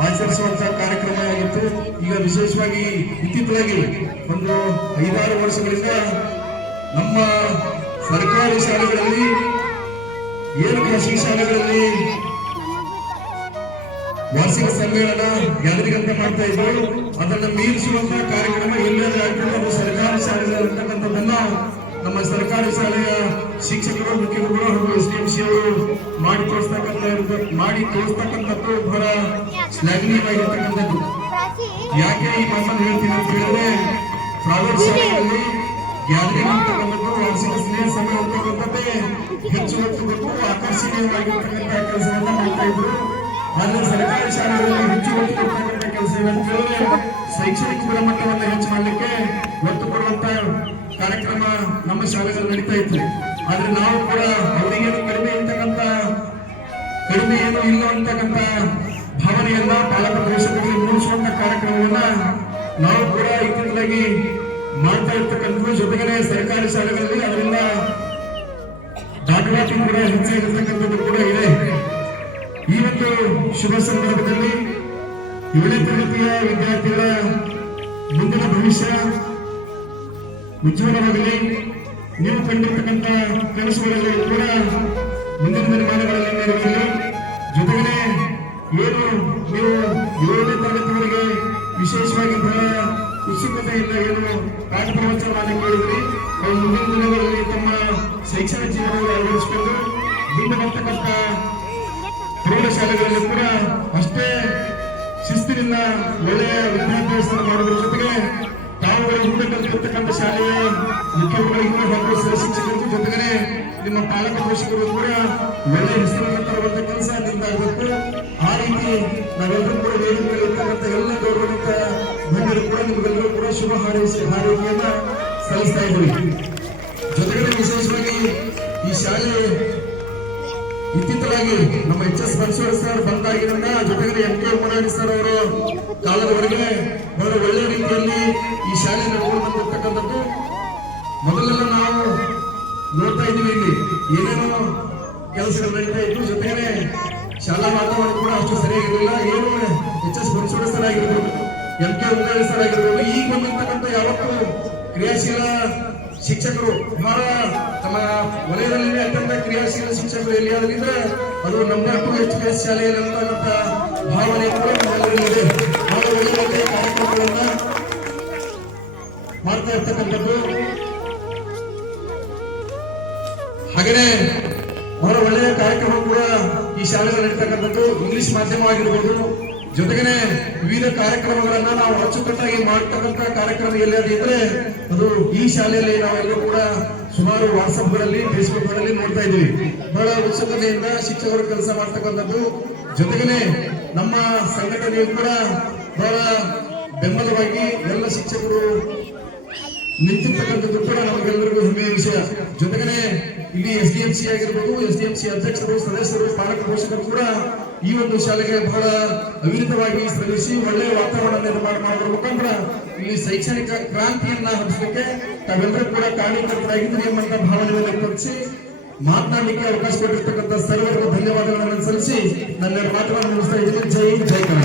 ಆಚರಿಸುವಂತ ಕಾರ್ಯಕ್ರಮ ಆಗಿತ್ತು. ಈಗ ವಿಶೇಷವಾಗಿ ಇತ್ತಿತ್ತಲಾಗಿ ಒಂದು ಐದಾರು ವರ್ಷಗಳಿಂದ ನಮ್ಮ ಸರ್ಕಾರಿ ಶಾಲೆಗಳಲ್ಲಿ ಏನು ಖಾಸಗಿ ಶಾಲೆಗಳಲ್ಲಿ ವಾರ್ಷಿಕ ಸಮ್ಮೇಳನ ಅಂತ ಮಾಡ್ತಾ ಇದ್ರು ಅದನ್ನು ಮೀರಿಸುವಂತ ಕಾರ್ಯಕ್ರಮ ಎಲ್ಲೆಲ್ಲ ಆಗ್ತದೆ ಸರ್ಕಾರಿ ಶಾಲೆಗಳಲ್ಲಿರ್ತಕ್ಕಂಥದ್ದನ್ನ ನಮ್ಮ ಸರ್ಕಾರಿ ಶಾಲೆಯ ಶಿಕ್ಷಕರು ಮುಖ್ಯಗಳು ಹಾಗೂ ಎಸ್ ಡಿ ಎಂ ಸಿ ಅವರು ಮಾಡಿ ತೋರಿಸ್ತಕ್ಕಂಥ ಮಾಡಿ ತೋರಿಸ್ತಕ್ಕಂಥದ್ದು ಬಹಳ ಶ್ಲಾಘನೀಯವಾಗಿರ್ತಕ್ಕಂಥದ್ದು ಯಾಕೆ ಈ ಮಾತನ್ನು ಹೇಳ್ತೀನಿ ಅಂತ ಹೇಳಿದ್ರೆ ಪ್ರೈವೇಟ್ ಶಾಲೆಗಳಲ್ಲಿ ಗ್ಯಾದರಿಂಗ್ ಅಂತಕ್ಕಂಥದ್ದು ವಾರ್ಷಿಕ ಸ್ನೇಹ ಸಭೆ ಅಂತಕ್ಕಂಥದ್ದೇ ಹೆಚ್ಚು ಒತ್ತು ಕೊಟ್ಟು ಆಕರ್ಷಣೀಯವಾಗಿರ್ತಕ್ಕಂಥ ಕೆಲಸವನ್ನ ಮಾಡ್ತಾ ಇದ್ರು. ಆದ್ರೆ ಸರ್ಕಾರಿ ಶಾಲೆಗಳಲ್ಲಿ ಹೆಚ್ಚು ಒತ್ತು ಕೊಡ್ತಕ್ಕಂಥ ಕೆಲಸ ಏನಂತ ಹೇಳಿದ್ರೆ, ಶೈಕ್ಷಣಿಕ ಗುಣಮಟ್ಟವನ್ನು ಹೆಚ್ಚು ಮಾಡಲಿಕ್ಕೆ ಒತ್ತು ಕೊಡುವಂತ ಕಾರ್ಯಕ್ರಮ ನಮ್ಮ ಶಾಲೆಗಳು ನಡೀತಾ ಇತ್ತು. ಆದ್ರೆ ನಾವು ಕೂಡ ಅವರಿಗೇನು ಕಡಿಮೆ ಇರ್ತಕ್ಕಂಥ ಕಡಿಮೆ ಏನು ಇಲ್ಲ ಅಂತಕ್ಕಂಥ ಭಾವನೆಯನ್ನ ಪಾಲಕ ಪ್ರದೇಶದಲ್ಲಿ ಮೂಡಿಸುವಂತ ಕಾರ್ಯಕ್ರಮವನ್ನ ನಾವು ಕೂಡ ಇತ್ತೀಚೆಗಾಗಿ ಮಾಡ್ತಾ ಇರ್ತಕ್ಕಂಥ ಜೊತೆಗೆ ಸರ್ಕಾರಿ ಶಾಲೆಗಳಲ್ಲಿ ಅದರಿಂದ ದಾಖಲಾತಿ ಕೂಡ ಹೆಚ್ಚಾಗಿರ್ತಕ್ಕಂಥದ್ದು ಕೂಡ ಇದೆ. ಈ ಒಂದು ಶುಭ ಸಂದರ್ಭದಲ್ಲಿ ಏಳನೇ ತರಗತಿಯ ವಿದ್ಯಾರ್ಥಿಗಳ ಮುಂದಿನ ಭವಿಷ್ಯ ಉಜ್ವಲವಾಗಲಿ. ನೀವು ಕಂಡಿರ್ತಕ್ಕಂಥ ಕನಸುಗಳಲ್ಲಿ ಕೂಡ ಮುಂದಿನ ದಿನಮಾನಗಳಲ್ಲಿ ನೆರವೇರಲಿ ಏನು, ನೀವು ಏಳನೇ ತರಗತಿಗಳಿಗೆ ವಿಶೇಷವಾಗಿ ಬಹಳ ಉತ್ಸುಕತೆಯಿಂದ ಏನು ಪಾಠ ಪ್ರವಚನ ಅವು ಮುಂದಿನ ದಿನಗಳಲ್ಲಿ ತಮ್ಮ ಶೈಕ್ಷಣಿಕ ಜೀವನವನ್ನು ಅಳವಡಿಸಿಕೊಂಡು ಮುಂದೆ ಬರ್ತಕ್ಕಂಥ ಪ್ರೌಢಶಾಲೆಗಳಲ್ಲಿ ಕೂಡ ಅಷ್ಟೇ ಶಿಸ್ತಿನಿಂದ ಒಳ್ಳೆಯ ವಿದ್ಯಾಭ್ಯಾಸ ಮಾಡೋದ್ರ ಜೊತೆಗೆ ತಾವುಗಳು ಹಿಂದೆ ಕಲಿತಿರ್ತಕ್ಕಂಥ ಶಾಲೆಯ ಮುಖ್ಯಗಳಿಗೂ ಹಾಗೂ ಸಹ ಶಿಕ್ಷಕರಿಗೂ ಜೊತೆಗೆ ನಿಮ್ಮ ಪಾಲಕ ಪೋಷಕರು ಕೂಡ ಒಳ್ಳೆಯ ಹೆಸರು ತರುವಂತ ಕೆಲಸ ನಿಮ್ದಾಗಬೇಕು. ನಾವೆಲ್ಲರೂ ಕೂಡ ಇರ್ತಕ್ಕಂಥ ಎಲ್ಲ ಗೌರವಾನ್ವಿತ ಗಣ್ಯರು ಕೂಡ ನಿಮ್ಗೆಲ್ಲರೂ ಕೂಡ ಶುಭ ಹಾರೈಸಿ ಹಾರೈಕೆಯನ್ನ ಸಲ್ಲಿಸ್ತಾ ಇದ್ದೀವಿ. ಜೊತೆಗೆ ವಿಶೇಷವಾಗಿ ಈ ಶಾಲೆ ಇತ್ತಿತ್ತಲಾಗಿ ನಮ್ಮ ಎಚ್ ಎಸ್ ಬನ್ಸೋಡ್ ಸರ್ ಬಂದಾಗಿನಿಂದ ಜೊತೆಗೆ ಎಂ ಕೆ ಮುರಾರಿ ಸರ್ ಅವರು ಕಾಲದವರೆಗೆ ಬಹಳ ಒಳ್ಳೆ ರೀತಿಯಲ್ಲಿ ಈ ಶಾಲೆ ನಡ್ಕೊಂಡು ಮೊದಲೆಲ್ಲ ನಾವು ನೋಡ್ತಾ ಇದ್ದೀವಿ ಇಲ್ಲಿ ಏನೇನೋ ಕೆಲಸಗಳು ನಡೀತಾ ಇತ್ತು ಜೊತೆಗೆ ಶಾಲಾ ವಾತಾವರಣ ಅಷ್ಟು ಸರಿಯಾಗಿರಲಿಲ್ಲ ಏನು ಎಚ್ ಎಸ್ ಬನ್ಸೋಡ್ ಸರ್ ಆಗಿರ್ಬೋದು ಎಂ ಕೆ ಮುರಾರಿ ಸರ್ ಆಗಿರ್ಬೋದು ಈಗ ಬಂದಿರ್ತಕ್ಕಂಥ ಯಾವತ್ತು ಕ್ರಿಯಾಶೀಲ ಶಿಕ್ಷಕರು ಬಹಳ ತಮ್ಮ ವಲಯದಲ್ಲಿ ಅತ್ಯಂತ ಕ್ರಿಯಾಶೀಲ ಶಿಕ್ಷಕರು ಎಲ್ಲಿ ಆದ್ರಿಂದ ಅದು number two H P S ಶಾಲೆಯಲ್ಲಿ ಅಂತಕ್ಕಂಥ ಭಾವನೆ ಕೂಡ ನಮ್ಮಲ್ಲಿ ಬಹಳ ಒಳ್ಳೆಯ ಒಳ್ಳೆಯ ಕಾರ್ಯಕ್ರಮಗಳನ್ನ ಮಾಡ್ತಾ ಇರ್ತಕ್ಕಂಥದ್ದು. ಹಾಗೆಯೇ ಬಹಳ ಒಳ್ಳೆಯ ಕಾರ್ಯಕ್ರಮ ಕೂಡ ಈ ಶಾಲೆಯಲ್ಲಿ ಇರ್ತಕ್ಕಂಥದ್ದು ಇಂಗ್ಲಿಷ್ ಮಾಧ್ಯಮವಾಗಿರ್ಬೋದು. ಜೊತೆಗೇನೆ ವಿವಿಧ ಕಾರ್ಯಕ್ರಮಗಳನ್ನ ನಾವು ಅಚ್ಚುಕಟ್ಟಾಗಿ ಮಾಡ್ತಕ್ಕಂಥ ಕಾರ್ಯಕ್ರಮ ಎಲ್ಲಾದ್ರೂ ಇದ್ರೆ ಅದು ಈ ಶಾಲೆಯಲ್ಲಿ ನಾವೆಲ್ಲರೂ ಕೂಡ ಸುಮಾರು ವಾಟ್ಸಪ್ಗಳಲ್ಲಿ ಫೇಸ್ಬುಕ್ಗಳಲ್ಲಿ ನೋಡ್ತಾ ಇದ್ದೀವಿ. ಬಹಳ ಉತ್ಸುಕತೆಯಿಂದ ಶಿಕ್ಷಕರು ಕೆಲಸ ಮಾಡ್ತಕ್ಕಂಥದ್ದು. ಜೊತೆಗೇನೆ ನಮ್ಮ ಸಂಘಟನೆಯು ಕೂಡ ಬಹಳ ಬೆಂಬಲವಾಗಿ ಎಲ್ಲ ಶಿಕ್ಷಕರು ನಿಂತಿರ್ತಕ್ಕಂಥದ್ದು ಕೂಡ ನಮಗೆಲ್ಲರಿಗೂ ಹೆಮ್ಮೆಯ ವಿಷಯ. ಜೊತೆಗೇನೆ ಇಲ್ಲಿ ಎಸ್ ಡಿ ಎಂ ಸಿ ಆಗಿರ್ಬೋದು ಎಸ್ ಡಿ ಎಂ ಸಿ ಅಧ್ಯಕ್ಷರು, ಸದಸ್ಯರು, ಪಾಲಕ ಪೋಷಕರು ಕೂಡ ಈ ಒಂದು ಶಾಲೆಗೆ ಬಹಳ ಅವಿರತವಾಗಿ ಶ್ರಮಿಸಿ ಒಳ್ಳೆಯ ವಾತಾವರಣ ನಿರ್ಮಾಣ ಮಾಡೋದ್ರ ಮುಖಾಂತರ ಇಲ್ಲಿ ಶೈಕ್ಷಣಿಕ ಕ್ರಾಂತಿಯನ್ನ ಹಂಚಲಿಕ್ಕೆ ತಾವೆಲ್ಲರೂ ಕೂಡ ಕಾರ್ಯಕರ್ತರಾಗಿದ್ದೀರಿ ಎಂಬಂತ ಭಾವನೆಯನ್ನು ವ್ಯಕ್ತಪಡಿಸಿ ಮಾತನಾಡಲಿಕ್ಕೆ ಅವಕಾಶ ಕೊಟ್ಟಿರ್ತಕ್ಕಂಥ ಸರ್ವರಿಗೂ ಧನ್ಯವಾದಗಳನ್ನು ಸಲ್ಲಿಸಿ ನನ್ನ ಮಾತುಗಳನ್ನು ಮುಗಿಸ್ತಾ ಇದ್ದೀನಿ.